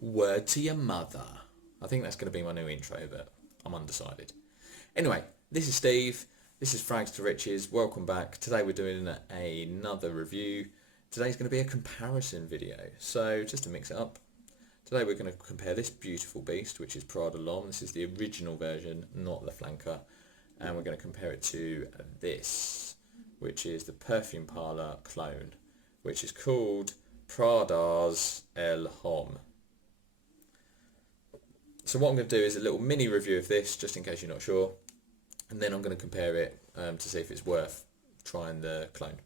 Word to your mother. I think that's going to be my new intro, but I'm undecided. Anyway, this is Steve. This is Frags to Riches. Welcome back. Today we're doing another review. Today's going to be a comparison video. So just to mix it up, today we're going to compare this beautiful beast, which is Prada L'Homme. This is the original version, not the flanker. And we're going to compare it to this, which is the Perfume Parlour clone, which is called Pradaas L-Homme. So what I'm going to do is a little mini review of this, just in case you're not sure, and then I'm going to compare it to see if it's worth trying the clone.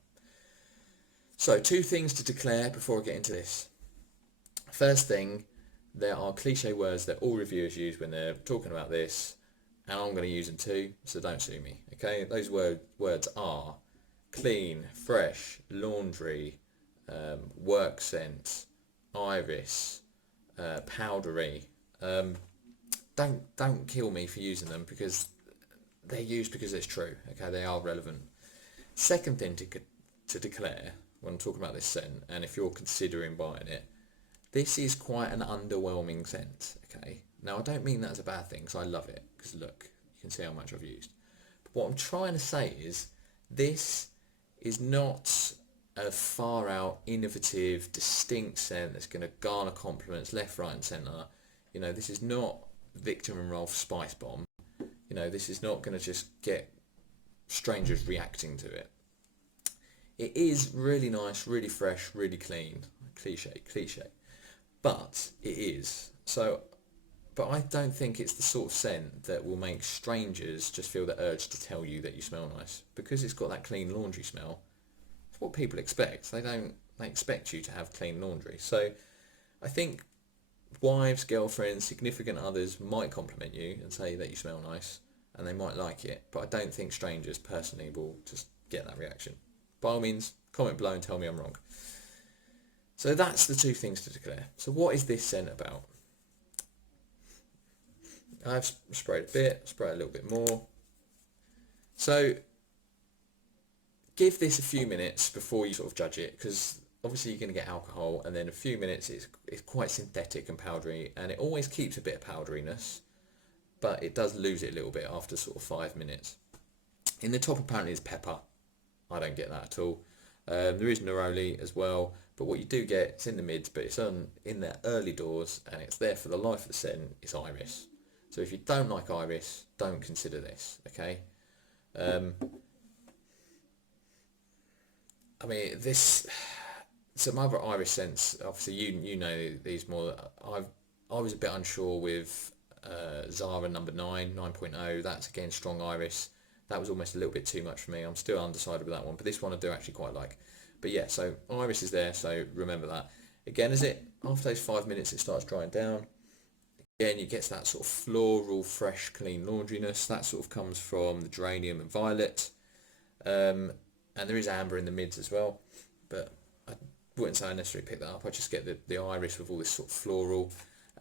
So two things to declare before I get into this. First thing, there are cliche words that all reviewers use when they're talking about this, and I'm going to use them too, so don't sue me. Okay, those words are clean, fresh, laundry, work scent, iris, powdery. Don't kill me for using them, because they're used because it's true. Okay, they are relevant. Second thing to declare when I'm talking about this scent, and if you're considering buying it, this is quite an underwhelming scent. Okay, now I don't mean that as a bad thing, because I love it, because look, you can see how much I've used. But what I'm trying to say is this is not a far out, innovative, distinct scent that's going to garner compliments left, right and centre. You know, this is not Victor and Rolf Spice Bomb. You know, this is not going to just get strangers reacting to it. It is really nice, really fresh, really clean. Cliche. But it is. So, but I don't think it's the sort of scent that will make strangers just feel the urge to tell you that you smell nice. Because it's got that clean laundry smell, it's what people expect. They expect you to have clean laundry. So I think wives, girlfriends, significant others might compliment you and say that you smell nice, and they might like it, but I don't think strangers personally will just get that reaction. By all means, comment below and tell me I'm wrong. So that's the two things to declare. So what is this scent about? I've sprayed a bit, sprayed a little bit more. So give this a few minutes before you sort of judge it, because obviously you're going to get alcohol, and then a few minutes it's quite synthetic and powdery, and it always keeps a bit of powderiness, but it does lose it a little bit after sort of 5 minutes. In the top apparently is pepper. I don't get that at all. There is neroli as well, but what you do get, it's in the mids, but it's in the early doors, and it's there for the life of the scent, is iris. So if you don't like iris, don't consider this, okay? I mean, some other iris scents, obviously you know these more. I was a bit unsure with Zara number 9.0. That's again strong iris. That was almost a little bit too much for me. I'm still undecided with that one, but this one I do actually quite like. But yeah, so iris is there, so remember that. Again, after those 5 minutes it starts drying down. Again, you get that sort of floral, fresh, clean laundriness. That sort of comes from the geranium and violet. And there is amber in the mids as well, but I wouldn't say I necessarily pick that up. I just get the iris with all this sort of floral.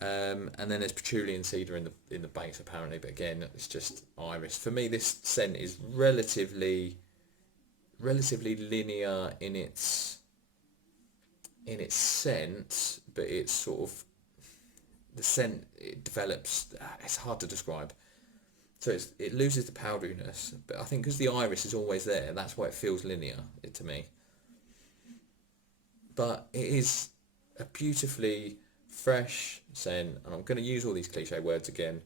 And then there's patchouli and cedar in the base apparently, but again it's just iris. For me, this scent is relatively linear in its scent, but it's sort of the scent, it develops. It's hard to describe. So it loses the powderiness, but I think because the iris is always there, that's why it feels linear to me. But it is a beautifully fresh scent, and I'm going to use all these cliche words again.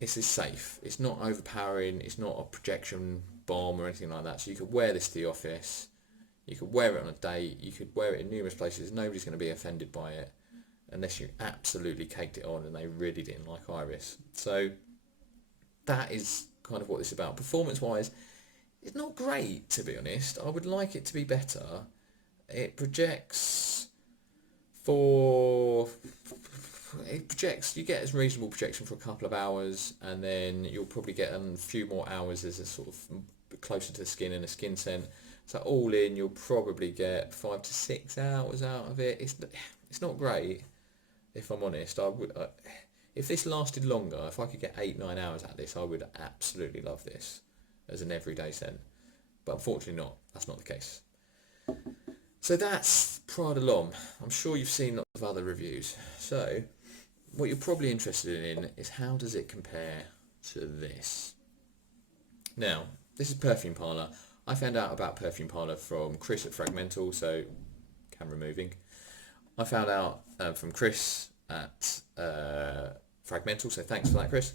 This is safe. It's not overpowering. It's not a projection bomb or anything like that. So you could wear this to the office. You could wear it on a date. You could wear it in numerous places. Nobody's going to be offended by it unless you absolutely caked it on and they really didn't like iris. So that is kind of what this is about. Performance-wise, it's not great, to be honest. I would like it to be better. It projects you get a reasonable projection for a couple of hours, and then you'll probably get a few more hours as a sort of closer to the skin and a skin scent. So all in, you'll probably get 5 to 6 hours out of it. It's not great, if I'm honest. If this lasted longer, if I could get 8-9 hours out of this, I would absolutely love this as an everyday scent. But unfortunately not. That's not the case. So that's Prada L'Homme. I'm sure you've seen lots of other reviews. So, what you're probably interested in is how does it compare to this? Now, this is Perfume Parlour. I found out about Perfume Parlour from Chris at FRAG30, so camera moving. I found out from Chris at FRAG30, so thanks for that, Chris.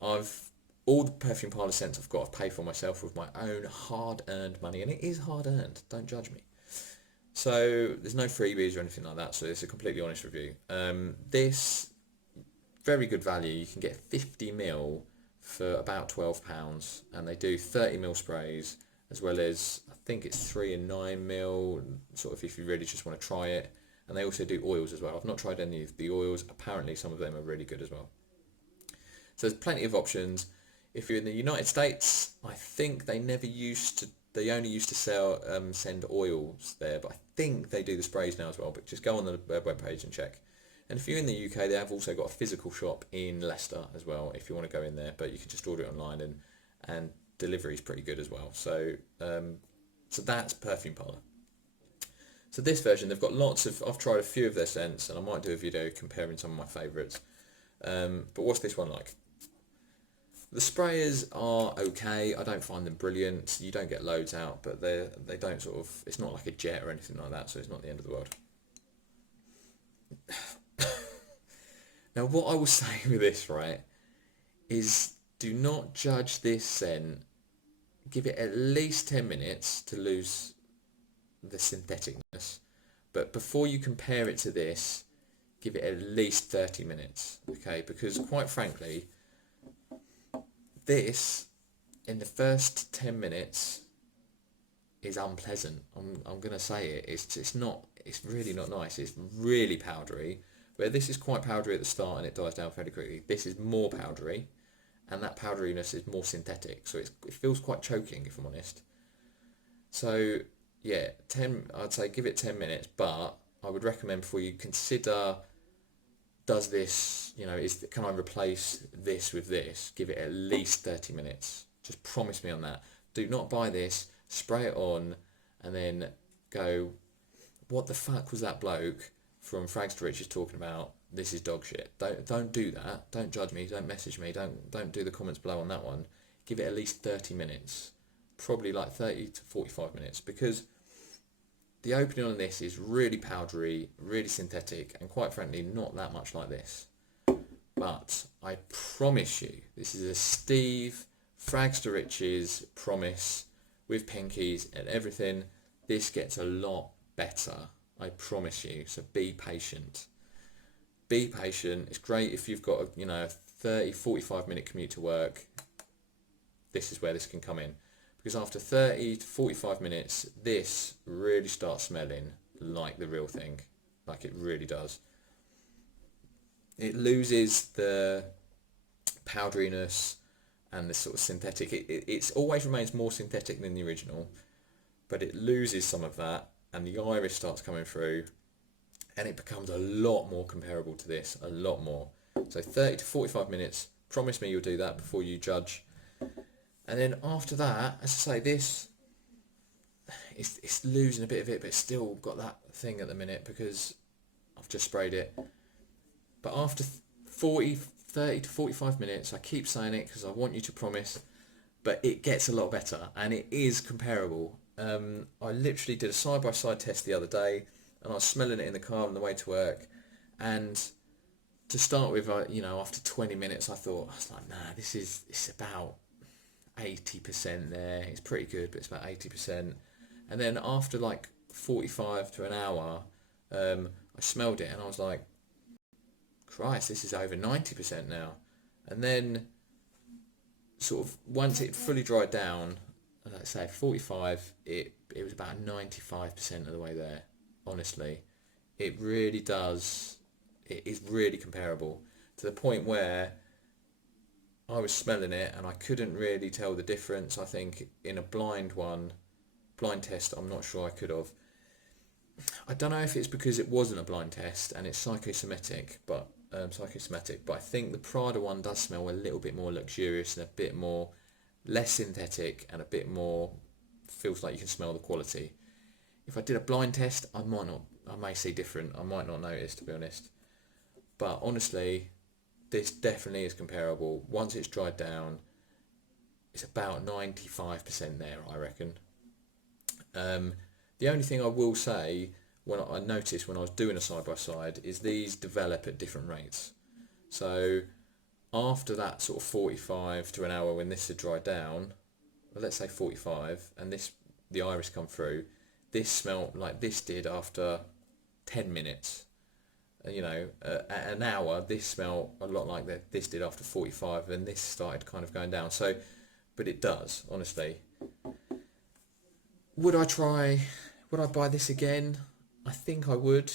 All the Perfume Parlour scents I've got, I've paid for myself with my own hard-earned money, and it is hard-earned, don't judge me. So there's no freebies or anything like that, so it's a completely honest review. This, very good value. You can get 50ml for about £12, and they do 30ml sprays, as well as, I think it's 3 and 9ml, sort of if you really just want to try it. And they also do oils as well. I've not tried any of the oils. Apparently some of them are really good as well. So there's plenty of options. If you're in the United States, I think they only used to sell send oils there, but I think they do the sprays now as well. But just go on the webpage and check. And if you're in the UK, they have also got a physical shop in Leicester as well, if you want to go in there. But you can just order it online, and delivery is pretty good as well. So so that's Perfume Parlour. So this version, they've got I've tried a few of their scents, and I might do a video comparing some of my favourites. But what's this one like? The sprayers are okay. I don't find them brilliant. You don't get loads out, but they don't sort of, it's not like a jet or anything like that, so it's not the end of the world. Now, what I will say with this, right, is do not judge this scent. Give it at least 10 minutes to lose the syntheticness. But before you compare it to this, give it at least 30 minutes, okay? Because quite frankly, this, in the first 10 minutes, is unpleasant. I'm going to say it. It's really not nice. It's really powdery. Where this is quite powdery at the start and it dies down fairly quickly. This is more powdery, and that powderiness is more synthetic. So it feels quite choking, if I'm honest. So yeah, I'd say give it 10 minutes, but I would recommend before you consider, does this, can I replace this with this? Give it at least 30 minutes. Just promise me on that. Do not buy this, spray it on, and then go, what the fuck was that bloke from FRAG30 talking about? This is dog shit. Don't do that. Don't judge me. Don't message me. Don't do the comments below on that one. Give it at least 30 minutes. Probably like 30 to 45 minutes, because the opening on this is really powdery, really synthetic, and quite frankly, not that much like this. But I promise you, this is a Steve FRAG30 promise with pinkies and everything. This gets a lot better, I promise you. So be patient. Be patient. It's great if you've got a 30, 45 minute commute to work. This is where this can come in. Because after 30 to 45 minutes, this really starts smelling like the real thing. Like it really does. It loses the powderiness and the sort of synthetic. It always remains more synthetic than the original, but it loses some of that, and the iris starts coming through, and it becomes a lot more comparable to this, a lot more. So 30 to 45 minutes, promise me you'll do that before you judge. And then after that, as I say, this, it's losing a bit of it, but it's still got that thing at the minute because I've just sprayed it. But after 30 to 45 minutes, I keep saying it because I want you to promise, but it gets a lot better, and it is comparable. I literally did a side-by-side test the other day, and I was smelling it in the car on the way to work, and to start with, after 20 minutes, I was like, nah, it's about 80% there. It's pretty good, but it's about 80%. And then after like 45 to an hour, I smelled it and I was like, Christ, this is over 90% now. And then sort of once it fully dried down, let's say 45, it was about 95% of the way there. Honestly, it really does. It is really comparable to the point where I was smelling it and I couldn't really tell the difference. I think in a blind test, I'm not sure I could have. I don't know if it's because it wasn't a blind test and it's psychosomatic, but I think the Prada one does smell a little bit more luxurious and a bit more less synthetic and feels like you can smell the quality. If I did a blind test, I might not I may see different. I might not notice, to be honest. But honestly, this definitely is comparable. Once it's dried down, it's about 95% there, I reckon. The only thing I will say, when I noticed when I was doing a side by side, is these develop at different rates. So after that sort of 45 to an hour, when this had dried down, well, let's say 45, and the iris come through, this smelt like this did after 10 minutes. You know, at an hour, this smelled a lot like this did after 45, and this started kind of going down. So, but it does, honestly. Would I buy this again? I think I would.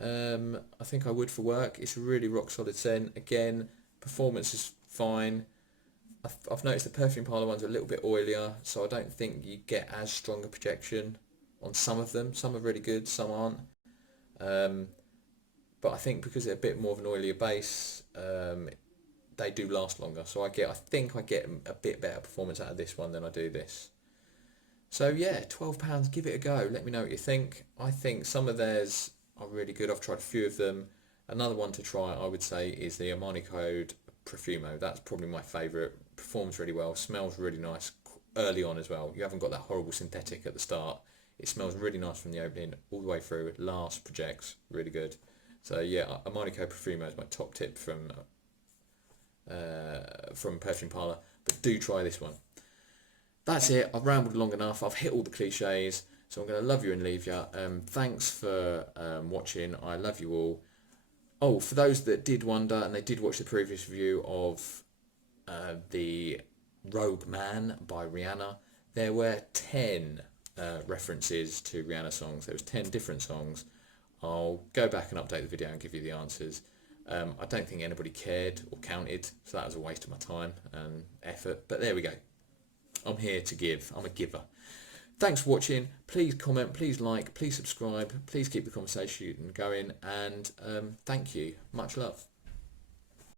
I think I would for work. It's a really rock solid scent. Again, performance is fine. I've noticed the Perfume Parlour ones are a little bit oilier, so I don't think you get as strong a projection on some of them. Some are really good, some aren't. But I think because they're a bit more of an oilier base, they do last longer. So I think I get a bit better performance out of this one than I do this. So yeah, £12, give it a go. Let me know what you think. I think some of theirs are really good. I've tried a few of them. Another one to try, I would say, is the Armani Code Profumo. That's probably my favourite. Performs really well, smells really nice early on as well. You haven't got that horrible synthetic at the start. It smells really nice from the opening all the way through. Last projects really good. So yeah, Armani Code Profumo is my top tip from Perfume Parlour. But do try this one. That's it. I've rambled long enough. I've hit all the cliches. So I'm going to love you and leave you. Thanks for watching. I love you all. Oh, for those that did wonder and they did watch the previous review of the Rogue Man by Rihanna, there were 10 references to Rihanna songs. There was 10 different songs. I'll go back and update the video and give you the answers. I don't think anybody cared or counted, so that was a waste of my time and effort. But there we go. I'm here to give. I'm a giver. Thanks for watching. Please comment, please like, please subscribe, please keep the conversation going, and thank you. Much love.